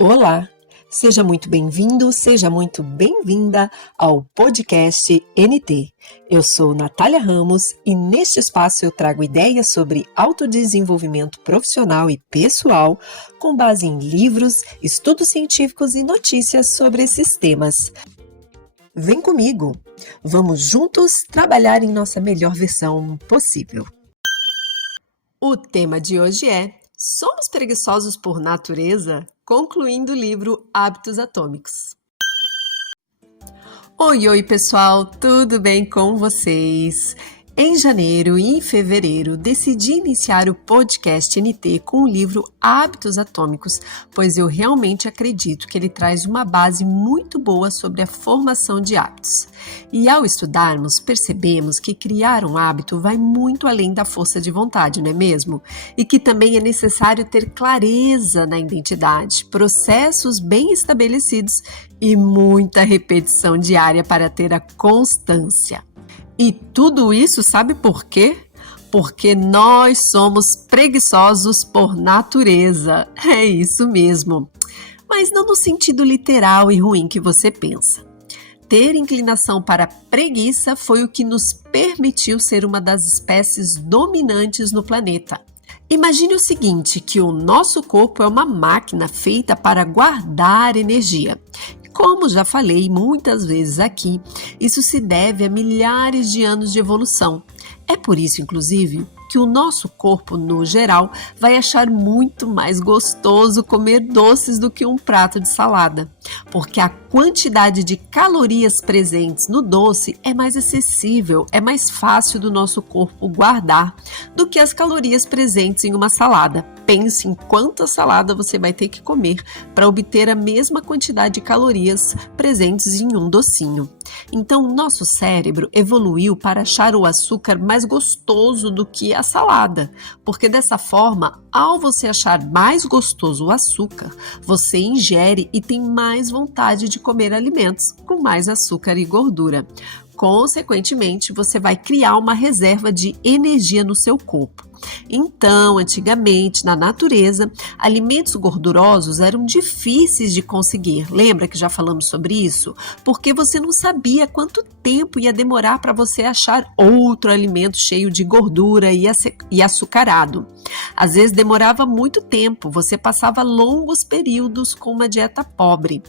Olá, seja muito bem-vindo, seja muito bem-vinda ao podcast NT. Eu sou Natália Ramos e neste espaço eu trago ideias sobre autodesenvolvimento profissional e pessoal com base em livros, estudos científicos e notícias sobre esses temas. Vem comigo, vamos juntos trabalhar em nossa melhor versão possível. O tema de hoje é: somos preguiçosos por natureza? Concluindo o livro Hábitos Atômicos. Oi, pessoal, tudo bem com vocês? Em janeiro e em fevereiro, decidi iniciar o podcast NT com o livro Hábitos Atômicos, pois eu realmente acredito que ele traz uma base muito boa sobre a formação de hábitos. E ao estudarmos, percebemos que criar um hábito vai muito além da força de vontade, não é mesmo? E que também é necessário ter clareza na identidade, processos bem estabelecidos e muita repetição diária para ter a constância. E tudo isso sabe por quê? Porque nós somos preguiçosos por natureza. É isso mesmo. Mas não no sentido literal e ruim que você pensa. Ter inclinação para preguiça foi o que nos permitiu ser uma das espécies dominantes no planeta. Imagine o seguinte, que o nosso corpo é uma máquina feita para guardar energia. Como já falei muitas vezes aqui, isso se deve a milhares de anos de evolução. É por isso, inclusive, que o nosso corpo, no geral, vai achar muito mais gostoso comer doces do que um prato de salada, porque a quantidade de calorias presentes no doce é mais acessível, é mais fácil do nosso corpo guardar do que as calorias presentes em uma salada. Pense em quanta salada você vai ter que comer para obter a mesma quantidade de calorias presentes em um docinho. Então, o nosso cérebro evoluiu para achar o açúcar mais gostoso do que a salada, porque dessa forma, ao você achar mais gostoso o açúcar, você ingere e tem mais vontade de comer alimentos com mais açúcar e gordura. Consequentemente, você vai criar uma reserva de energia no seu corpo. Então, antigamente, na natureza, alimentos gordurosos eram difíceis de conseguir. Lembra que já falamos sobre isso? Porque você não sabia quanto tempo ia demorar para você achar outro alimento cheio de gordura e açucarado. Às vezes demorava muito tempo, você passava longos períodos com uma dieta pobre.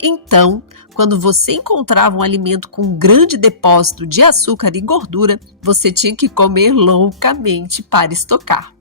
Então, quando você encontrava um alimento com um grande depósito de açúcar e gordura, você tinha que comer loucamente para estocar.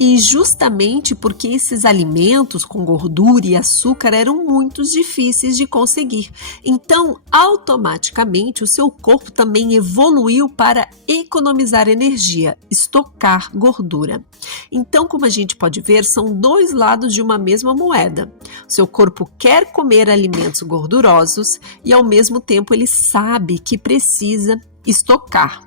E justamente porque esses alimentos com gordura e açúcar eram muito difíceis de conseguir. Então, automaticamente, o seu corpo também evoluiu para economizar energia, estocar gordura. Então, como a gente pode ver, são dois lados de uma mesma moeda. O seu corpo quer comer alimentos gordurosos e, ao mesmo tempo, ele sabe que precisa estocar.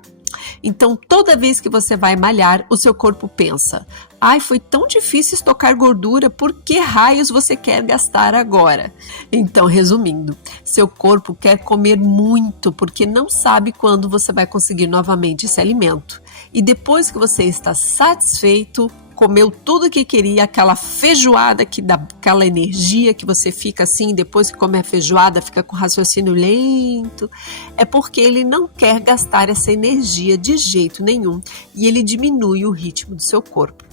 Então, toda vez que você vai malhar, o seu corpo pensa: ai, foi tão difícil estocar gordura, por que raios você quer gastar agora? Então, resumindo, seu corpo quer comer muito porque não sabe quando você vai conseguir novamente esse alimento. E depois que você está satisfeito, comeu tudo que queria, aquela feijoada que dá aquela energia que você fica assim, depois que come a feijoada, fica com raciocínio lento, é porque ele não quer gastar essa energia de jeito nenhum e ele diminui o ritmo do seu corpo.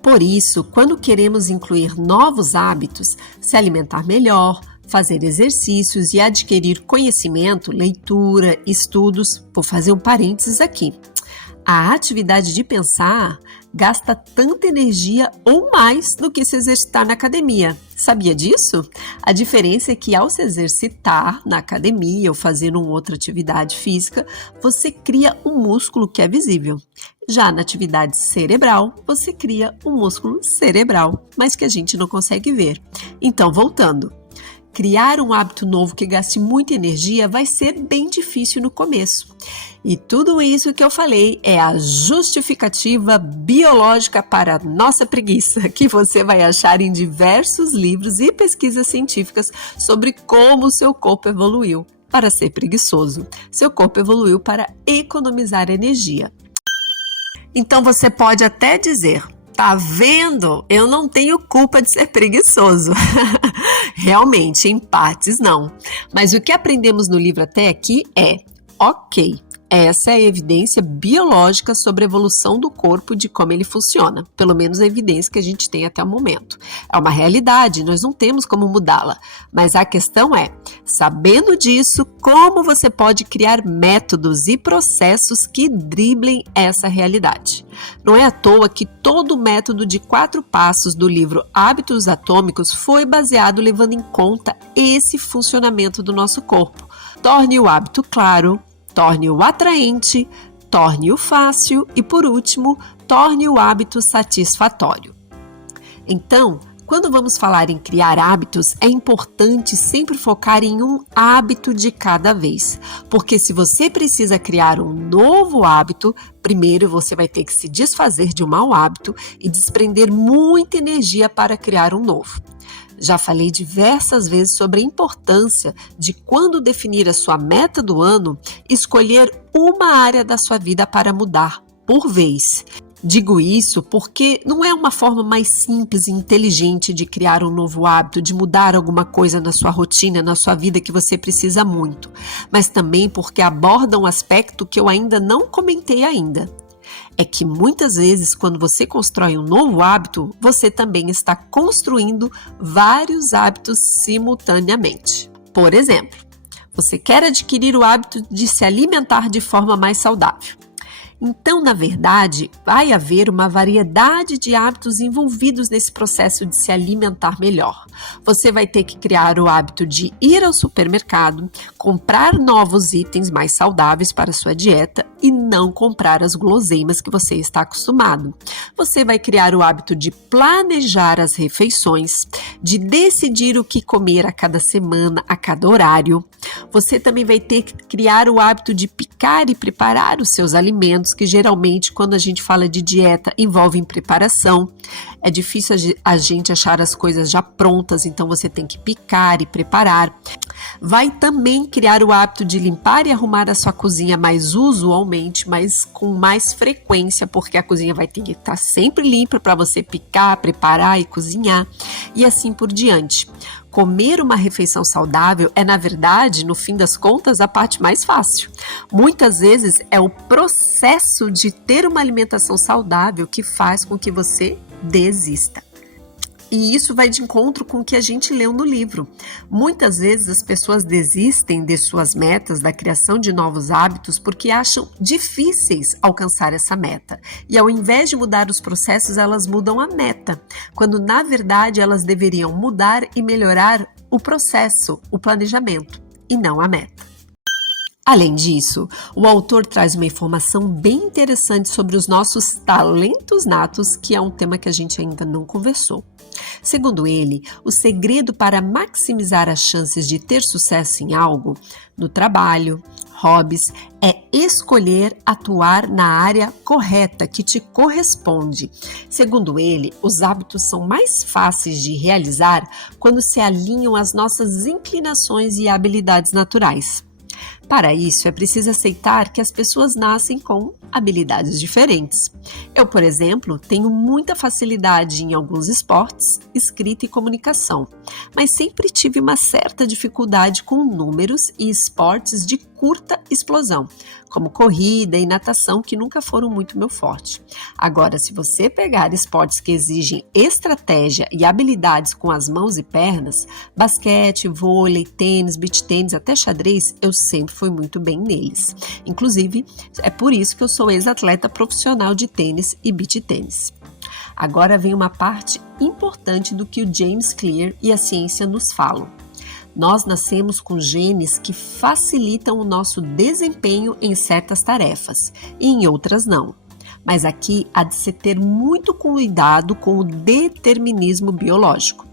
Por isso, quando queremos incluir novos hábitos, se alimentar melhor, fazer exercícios e adquirir conhecimento, leitura, estudos, vou fazer um parênteses aqui. A atividade de pensar gasta tanta energia ou mais do que se exercitar na academia. Sabia disso? A diferença é que ao se exercitar na academia ou fazer uma outra atividade física, você cria um músculo que é visível. Já na atividade cerebral, você cria um músculo cerebral, mas que a gente não consegue ver. Então, voltando. Criar um hábito novo que gaste muita energia vai ser bem difícil no começo. E tudo isso que eu falei é a justificativa biológica para a nossa preguiça, que você vai achar em diversos livros e pesquisas científicas sobre como o seu corpo evoluiu para ser preguiçoso. Seu corpo evoluiu para economizar energia. Então você pode até dizer: Tá vendo? Eu não tenho culpa de ser preguiçoso. Realmente, em partes não. Mas o que aprendemos no livro até aqui é, ok, essa é a evidência biológica sobre a evolução do corpo e de como ele funciona. Pelo menos a evidência que a gente tem até o momento. É uma realidade, nós não temos como mudá-la. Mas a questão é, sabendo disso, como você pode criar métodos e processos que driblem essa realidade? Não é à toa que todo o método de 4 passos do livro Hábitos Atômicos foi baseado levando em conta esse funcionamento do nosso corpo. Torne o hábito claro, torne-o atraente, torne-o fácil e, por último, torne o hábito satisfatório. Então, quando vamos falar em criar hábitos, é importante sempre focar em um hábito de cada vez. Porque se você precisa criar um novo hábito, primeiro você vai ter que se desfazer de um mau hábito e desprender muita energia para criar um novo. Já falei diversas vezes sobre a importância de, quando definir a sua meta do ano, escolher uma área da sua vida para mudar por vez. Digo isso porque não é uma forma mais simples e inteligente de criar um novo hábito, de mudar alguma coisa na sua rotina, na sua vida que você precisa muito, mas também porque aborda um aspecto que eu ainda não comentei ainda. É que muitas vezes, quando você constrói um novo hábito, você também está construindo vários hábitos simultaneamente. Por exemplo, você quer adquirir o hábito de se alimentar de forma mais saudável. Então, na verdade, vai haver uma variedade de hábitos envolvidos nesse processo de se alimentar melhor. Você vai ter que criar o hábito de ir ao supermercado, comprar novos itens mais saudáveis para a sua dieta e não comprar as guloseimas que você está acostumado. Você vai criar o hábito de planejar as refeições, de decidir o que comer a cada semana, a cada horário. Você também vai ter que criar o hábito de picar e preparar os seus alimentos, que geralmente, quando a gente fala de dieta, envolvem preparação. É difícil a gente achar as coisas já prontas, então você tem que picar e preparar. Vai também criar o hábito de limpar e arrumar a sua cozinha mais usualmente, mas com mais frequência, porque a cozinha vai ter que estar sempre limpa para você picar, preparar e cozinhar, e assim por diante. Comer uma refeição saudável é, na verdade, no fim das contas, a parte mais fácil. Muitas vezes é o processo de ter uma alimentação saudável que faz com que você desista. E isso vai de encontro com o que a gente leu no livro. Muitas vezes as pessoas desistem de suas metas, da criação de novos hábitos, porque acham difíceis alcançar essa meta. E ao invés de mudar os processos, elas mudam a meta, quando na verdade elas deveriam mudar e melhorar o processo, o planejamento, e não a meta. Além disso, o autor traz uma informação bem interessante sobre os nossos talentos natos, que é um tema que a gente ainda não conversou. Segundo ele, o segredo para maximizar as chances de ter sucesso em algo, no trabalho, hobbies, é escolher atuar na área correta que te corresponde. Segundo ele, os hábitos são mais fáceis de realizar quando se alinham às nossas inclinações e habilidades naturais. Para isso, é preciso aceitar que as pessoas nascem com habilidades diferentes. Eu, por exemplo, tenho muita facilidade em alguns esportes, escrita e comunicação, mas sempre tive uma certa dificuldade com números e esportes de curta explosão, como corrida e natação, que nunca foram muito meu forte. Agora, se você pegar esportes que exigem estratégia e habilidades com as mãos e pernas, basquete, vôlei, tênis, beach tênis, até xadrez, eu sempre fui muito bem neles. Inclusive, é por isso que eu sou ex-atleta profissional de tênis e beach tênis. Agora vem uma parte importante do que o James Clear e a ciência nos falam. Nós nascemos com genes que facilitam o nosso desempenho em certas tarefas e em outras não. Mas aqui há de se ter muito cuidado com o determinismo biológico.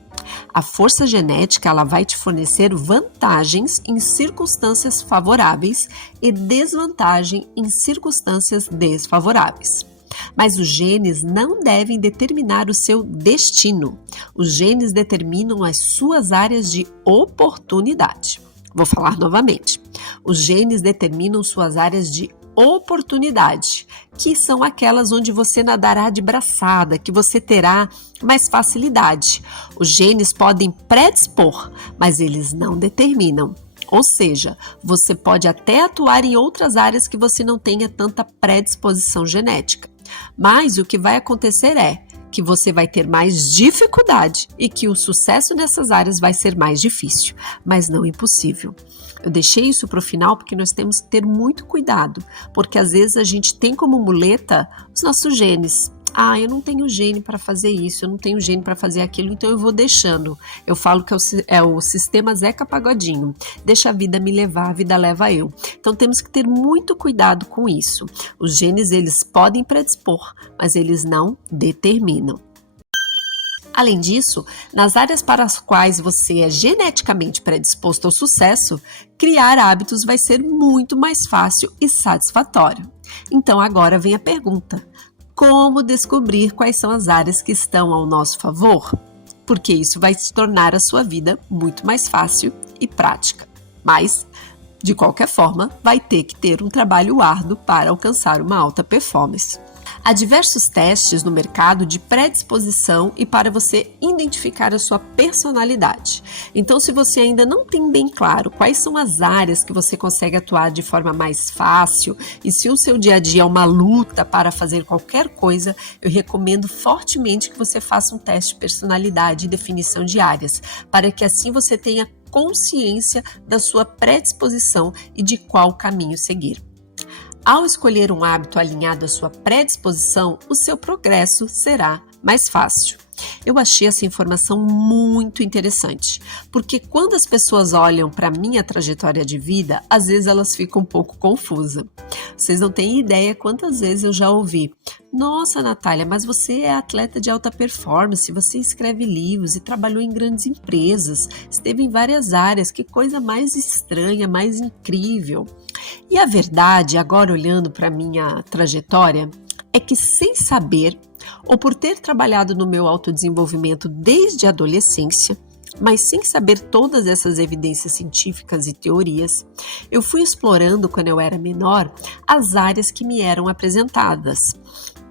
A força genética, ela vai te fornecer vantagens em circunstâncias favoráveis e desvantagem em circunstâncias desfavoráveis. Mas os genes não devem determinar o seu destino. Os genes determinam as suas áreas de oportunidade. Vou falar novamente. Os genes determinam suas áreas de oportunidade, que são aquelas onde você nadará de braçada, que você terá mais facilidade. Os genes podem predispor, mas eles não determinam. Ou seja, você pode até atuar em outras áreas que você não tenha tanta predisposição genética. Mas o que vai acontecer é que você vai ter mais dificuldade e que o sucesso nessas áreas vai ser mais difícil, mas não impossível. Eu deixei isso para o final porque nós temos que ter muito cuidado, porque às vezes a gente tem como muleta os nossos genes. Eu não tenho gene para fazer isso, eu não tenho gene para fazer aquilo, então eu vou deixando. Eu falo que é o sistema Zeca Pagodinho. Deixa a vida me levar, a vida leva eu. Então temos que ter muito cuidado com isso. Os genes, eles podem predispor, mas eles não determinam. Além disso, nas áreas para as quais você é geneticamente predisposto ao sucesso, criar hábitos vai ser muito mais fácil e satisfatório. Então agora vem a pergunta: como descobrir quais são as áreas que estão ao nosso favor? Porque isso vai se tornar a sua vida muito mais fácil e prática. Mas, de qualquer forma, vai ter que ter um trabalho árduo para alcançar uma alta performance. Há diversos testes no mercado de predisposição e para você identificar a sua personalidade. Então, se você ainda não tem bem claro quais são as áreas que você consegue atuar de forma mais fácil e se o seu dia a dia é uma luta para fazer qualquer coisa, eu recomendo fortemente que você faça um teste de personalidade e definição de áreas, para que assim você tenha consciência da sua predisposição e de qual caminho seguir. Ao escolher um hábito alinhado à sua predisposição, o seu progresso será mais fácil. Eu achei essa informação muito interessante, porque quando as pessoas olham para a minha trajetória de vida, às vezes elas ficam um pouco confusas. Vocês não têm ideia quantas vezes eu já ouvi: nossa, Natália, mas você é atleta de alta performance, você escreve livros e trabalhou em grandes empresas, esteve em várias áreas, que coisa mais estranha, mais incrível. E a verdade, agora olhando para a minha trajetória, é que sem saber, ou por ter trabalhado no meu autodesenvolvimento desde a adolescência, mas sem saber todas essas evidências científicas e teorias, eu fui explorando, quando eu era menor, as áreas que me eram apresentadas.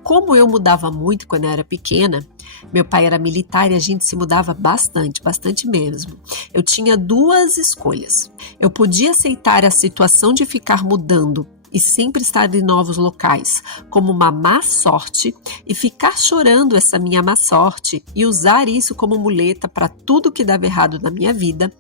Como eu mudava muito quando eu era pequena, meu pai era militar e a gente se mudava bastante mesmo. Eu tinha duas escolhas. Eu podia aceitar a situação de ficar mudando e sempre estar em novos locais como uma má sorte e ficar chorando essa minha má sorte e usar isso como muleta para tudo que dava errado na minha vida,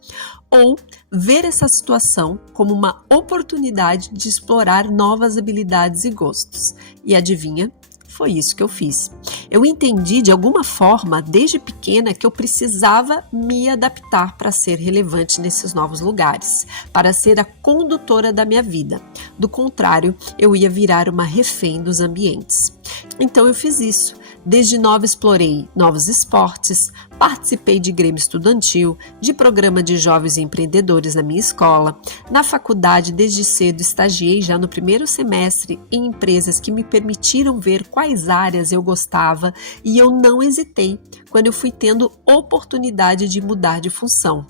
ou ver essa situação como uma oportunidade de explorar novas habilidades e gostos. E adivinha? Foi isso que eu fiz. Eu entendi de alguma forma, desde pequena, que eu precisava me adaptar para ser relevante nesses novos lugares, para ser a condutora da minha vida. Do contrário, eu ia virar uma refém dos ambientes. Então eu fiz isso. Desde nova explorei novos esportes, participei de grêmio estudantil, de programa de jovens empreendedores na minha escola. Na faculdade, desde cedo, estagiei já no primeiro semestre em empresas que me permitiram ver quais áreas eu gostava e eu não hesitei quando eu fui tendo oportunidade de mudar de função.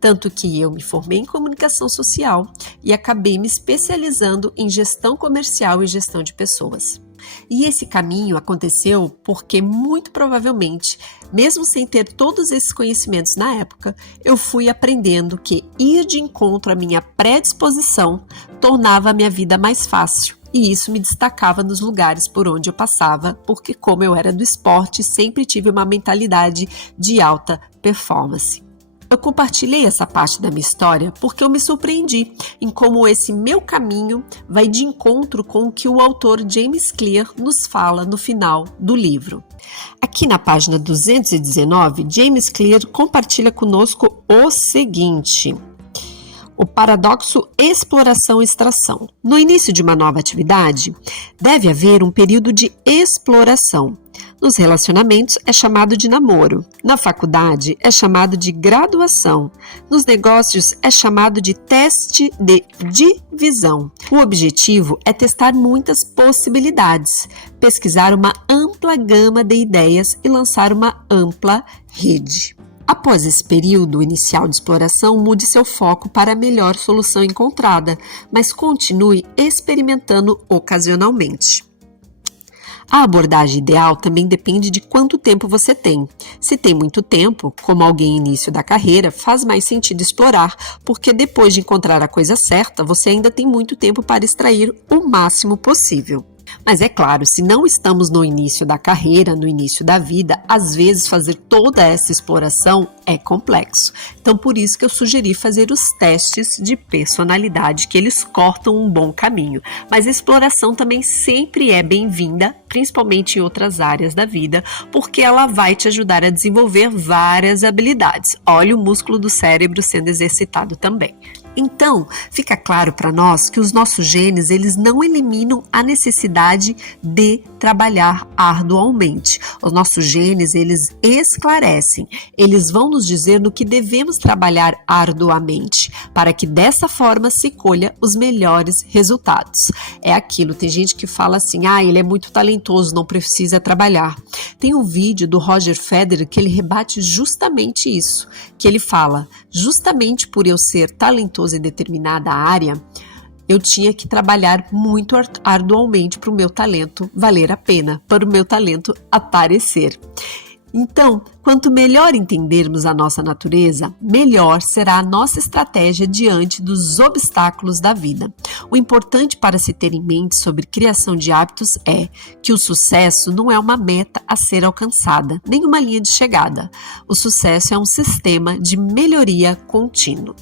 Tanto que eu me formei em comunicação social e acabei me especializando em gestão comercial e gestão de pessoas. E esse caminho aconteceu porque, muito provavelmente, mesmo sem ter todos esses conhecimentos na época, eu fui aprendendo que ir de encontro à minha predisposição tornava a minha vida mais fácil. E isso me destacava nos lugares por onde eu passava, porque como eu era do esporte, sempre tive uma mentalidade de alta performance. Eu compartilhei essa parte da minha história porque eu me surpreendi em como esse meu caminho vai de encontro com o que o autor James Clear nos fala no final do livro. Aqui na página 219, James Clear compartilha conosco o seguinte: o paradoxo exploração-extração. No início de uma nova atividade, deve haver um período de exploração. Nos relacionamentos é chamado de namoro. Na faculdade é chamado de graduação. Nos negócios é chamado de teste de divisão. O objetivo é testar muitas possibilidades, pesquisar uma ampla gama de ideias e lançar uma ampla rede. Após esse período inicial de exploração, mude seu foco para a melhor solução encontrada, mas continue experimentando ocasionalmente. A abordagem ideal também depende de quanto tempo você tem. Se tem muito tempo, como alguém no início da carreira, faz mais sentido explorar, porque depois de encontrar a coisa certa, você ainda tem muito tempo para extrair o máximo possível. Mas é claro, se não estamos no início da carreira, no início da vida, às vezes fazer toda essa exploração é complexo. Então, por isso que eu sugeri fazer os testes de personalidade, que eles cortam um bom caminho. Mas a exploração também sempre é bem-vinda, principalmente em outras áreas da vida, porque ela vai te ajudar a desenvolver várias habilidades. Olha o músculo do cérebro sendo exercitado também. Então, fica claro para nós que os nossos genes, eles não eliminam a necessidade de trabalhar arduamente. Os nossos genes, eles esclarecem, eles vão nos dizer no que devemos trabalhar arduamente, para que dessa forma se colha os melhores resultados. É aquilo, tem gente que fala assim, ele é muito talentoso, não precisa trabalhar. Tem um vídeo do Roger Federer que ele rebate justamente isso, que ele fala, justamente por eu ser talentoso em determinada área, eu tinha que trabalhar muito arduamente para o meu talento valer a pena, para o meu talento aparecer. Então, quanto melhor entendermos a nossa natureza, melhor será a nossa estratégia diante dos obstáculos da vida. O importante para se ter em mente sobre criação de hábitos é que o sucesso não é uma meta a ser alcançada, nem uma linha de chegada. O sucesso é um sistema de melhoria contínuo.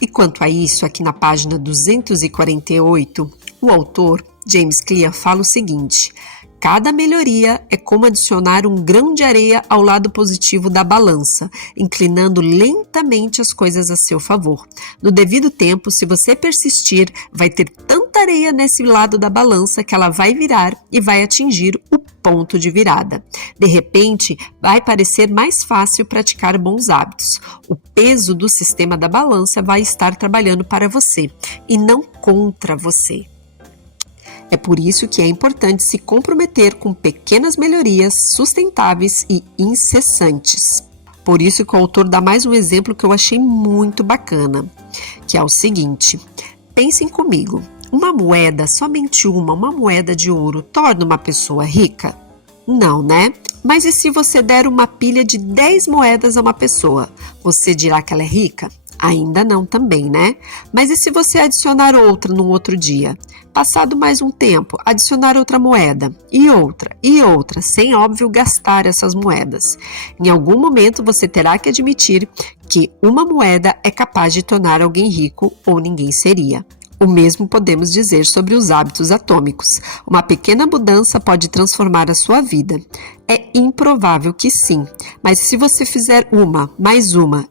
E quanto a isso, aqui na página 248, o autor, James Clear, fala o seguinte: cada melhoria é como adicionar um grão de areia ao lado positivo da balança, inclinando lentamente as coisas a seu favor. No devido tempo, se você persistir, vai ter tanta areia nesse lado da balança que ela vai virar e vai atingir o ponto de virada. De repente, vai parecer mais fácil praticar bons hábitos. O peso do sistema da balança vai estar trabalhando para você e não contra você. É por isso que é importante se comprometer com pequenas melhorias sustentáveis e incessantes. Por isso que o autor dá mais um exemplo que eu achei muito bacana, que é o seguinte: pensem comigo, uma moeda, somente uma moeda de ouro, torna uma pessoa rica? Não, né? Mas e se você der uma pilha de 10 moedas a uma pessoa, você dirá que ela é rica? Ainda não também, né? Mas e se você adicionar outra num outro dia? Passado mais um tempo, adicionar outra moeda, e outra, sem óbvio gastar essas moedas. Em algum momento você terá que admitir que uma moeda é capaz de tornar alguém rico ou ninguém seria. O mesmo podemos dizer sobre os hábitos atômicos. Uma pequena mudança pode transformar a sua vida. É improvável que sim, mas se você fizer uma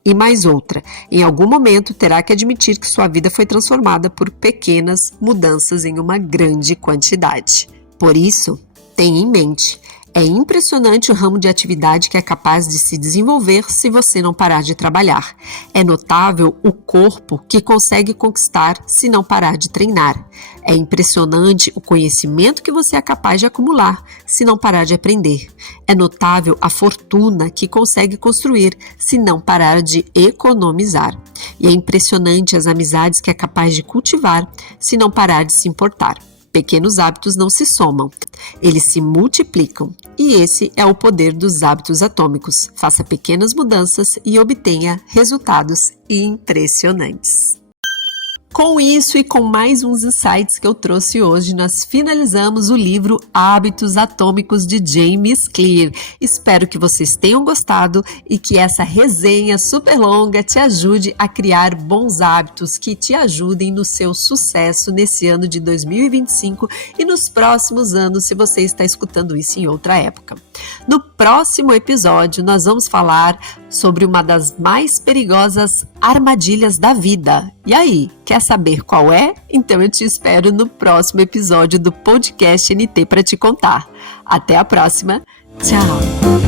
e mais outra, em algum momento terá que admitir que sua vida foi transformada por pequenas mudanças em uma grande quantidade. Por isso, tenha em mente, é impressionante o ramo de atividade que é capaz de se desenvolver se você não parar de trabalhar. É notável o corpo que consegue conquistar se não parar de treinar. É impressionante o conhecimento que você é capaz de acumular se não parar de aprender. É notável a fortuna que consegue construir se não parar de economizar. E é impressionante as amizades que é capaz de cultivar se não parar de se importar. Pequenos hábitos não se somam, eles se multiplicam. E esse é o poder dos hábitos atômicos. Faça pequenas mudanças e obtenha resultados impressionantes. Com isso e com mais uns insights que eu trouxe hoje, nós finalizamos o livro Hábitos Atômicos de James Clear. Espero que vocês tenham gostado e que essa resenha super longa te ajude a criar bons hábitos que te ajudem no seu sucesso nesse ano de 2025 e nos próximos anos, se você está escutando isso em outra época. No próximo episódio, nós vamos falar sobre uma das mais perigosas armadilhas da vida. E aí, quer saber qual é? Então eu te espero no próximo episódio do podcast NT para te contar. Até a próxima. Tchau!